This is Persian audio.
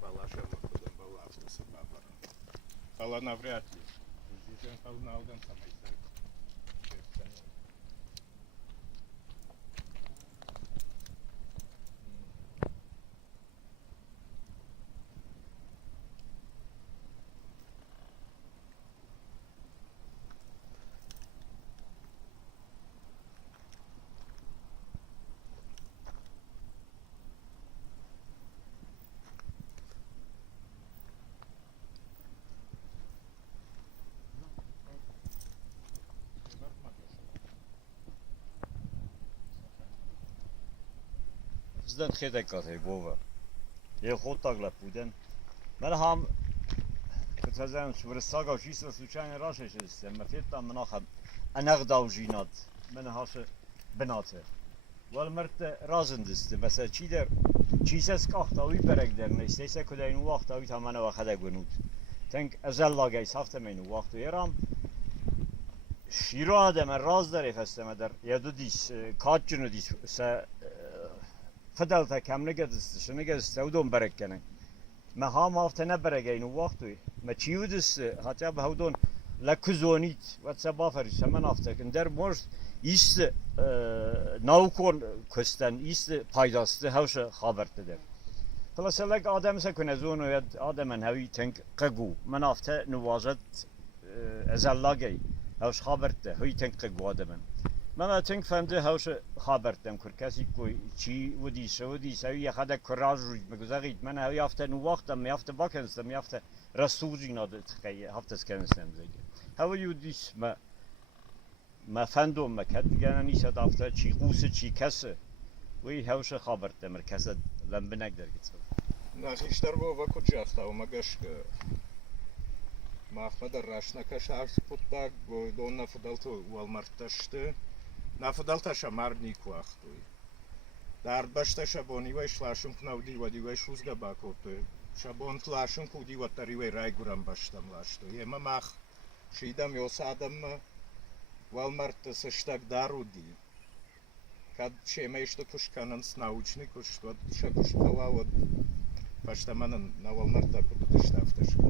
Балаша макудам бала автоса бабара. Хала навряд ли. Здесь он халналдан самайса. Zdent gedekat hij boven. Heel goed taglap buden. Maar ham كتفزان شو برساقة وشيسة سوشان راشة شيسة ما فيتا مناخب أنا غدا وجينات من هاش بناته والمرت رازن دست بس چی در چیسس کاختاوی برگ در نیستیسه کدای نو وقتاوی تا من وقت گنود تنگ ازل لاگی ساخت منو وقت یرام شیرو آدم راز داره فستم در یادو دیس کات جنو دیس س فدال تا کم نگدست شنگدست ودون برگ کنه ما هم هفته نبرگین و وقتی ما چیودست حتی به هودون لکوزونیت و تبافریش من هفته کن در مرد ایست ناوکون کستن ایست پایداسته هوش خبرت در خلاص لگ آدم سکن از اون و آدم هوی تنگ قگو من هفته نوازد ازلاگی هوش خبرته هوی تنگ قگو آدمن من تنگ فهمده هوش خبرتم کر کسی کوی چی ودی سودی سوی خدا کراج روی مگذارید من هوی هفته نو وقتم می هفته باکنستم می هفته رسوزی نادت خیلی هفته سکنستم زیگه هوی ودیس ما فهمدم ما کد دیگر نیست هفته چی قوس چی کسه وی هوش خبرتم مرکز لم بنقدر گذار نخیشتر با وکوچه و مگش که محمد راشنا کشار سپوتاک و دون نفدالتو والمرتشته نفدالتاشا مرنیک وقتوی در باشته شبانی وی شلاشم کنودی و دیوی شوزگا باکوته شبان شلاشم کودی و تریوی رایگورم باشتم لاشتو یه مخ شیدم یوسادم والمرت سشتاک دارودی kad čemejšto tuškanan naučnik što šakuš pala od pa šta manan na Walmarta kod teštafteška